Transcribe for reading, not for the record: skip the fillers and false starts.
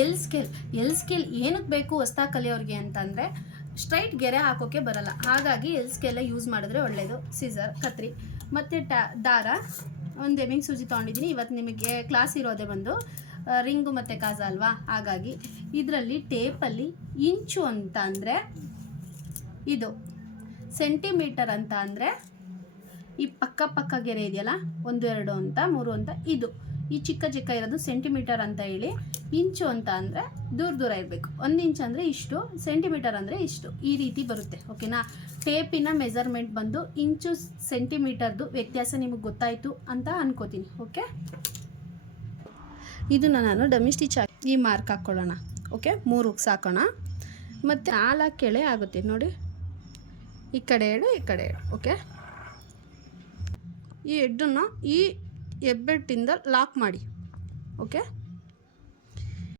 L scale ಏನಕ್ಕೆ ಬೇಕು ಹೊಸ್ದಾಗಿ ಕಲಿಯೋರಿಗೆ ಅಂತಂದರೆ ಸ್ಟ್ರೈಟ್ ಗೆರೆ ಹಾಕೋಕ್ಕೆ ಬರಲ್ಲ, ಹಾಗಾಗಿ ಎಲ್ ಸ್ಕೇಲ ಯೂಸ್ ಮಾಡಿದ್ರೆ ಒಳ್ಳೆಯದು. ಸೀಸರ್, ಕತ್ರಿ ಮತ್ತು ದಾರ, ಒಂದು ಎಮ್ಮಿಂಗ್ ಸೂಜಿ ತೊಗೊಂಡಿದ್ದೀನಿ. ಇವತ್ತು ನಿಮಗೆ ಕ್ಲಾಸ್ ಇರೋದೇ ಒಂದು ರಿಂಗು ಮತ್ತು ಕಾಜಾ ಅಲ್ವಾ, ಹಾಗಾಗಿ ಇದರಲ್ಲಿ ಟೇಪಲ್ಲಿ ಇಂಚು ಅಂತ ಅಂದರೆ ಇದು, ಸೆಂಟಿಮೀಟರ್ ಅಂತ ಅಂದರೆ ಈ ಪಕ್ಕ ಗೆರೆ ಇದೆಯಲ್ಲ, 1 2 ಅಂತ 3 ಅಂತ, ಇದು ಈ ಚಿಕ್ಕ ಇರೋದು ಸೆಂಟಿಮೀಟರ್ ಅಂತ ಹೇಳಿ. ಇಂಚು ಅಂತ ಅಂದರೆ ದೂರ ಇರಬೇಕು. 1 ಇಂಚ್ ಅಂದರೆ ಇಷ್ಟು, ಸೆಂಟಿಮೀಟರ್ ಅಂದರೆ ಇಷ್ಟು, ಈ ರೀತಿ ಬರುತ್ತೆ. ಓಕೆನಾ? ಟೇಪಿನ ಮೆಜರ್ಮೆಂಟ್ ಬಂದು ಇಂಚು ಸೆಂಟಿಮೀಟರ್ದು ವ್ಯತ್ಯಾಸ ನಿಮಗೆ ಗೊತ್ತಾಯಿತು ಅಂತ ಅನ್ಕೋತೀನಿ. ಓಕೆ, ಇದನ್ನು ನಾನು ಡಮ್ಮಿ ಸ್ಟಿಚ್ ಹಾಕಿ ಈ ಮಾರ್ಕ್ ಹಾಕ್ಕೊಳ್ಳೋಣ. ಓಕೆ, 3 ಸಾಕೋಣ. ಮತ್ತು 4 ಎಳೆ ಆಗುತ್ತೆ ನೋಡಿ, ಈ ಕಡೆ ಎಡು ಈ ಕಡೆ ಎಡು. ಓಕೆ, ಈ ಹೆಡ್ಡನ್ನು ಈ ಹೆಬ್ಬೆಟ್ಟಿಂದ ಲಾಕ್ ಮಾಡಿ. ಓಕೆ,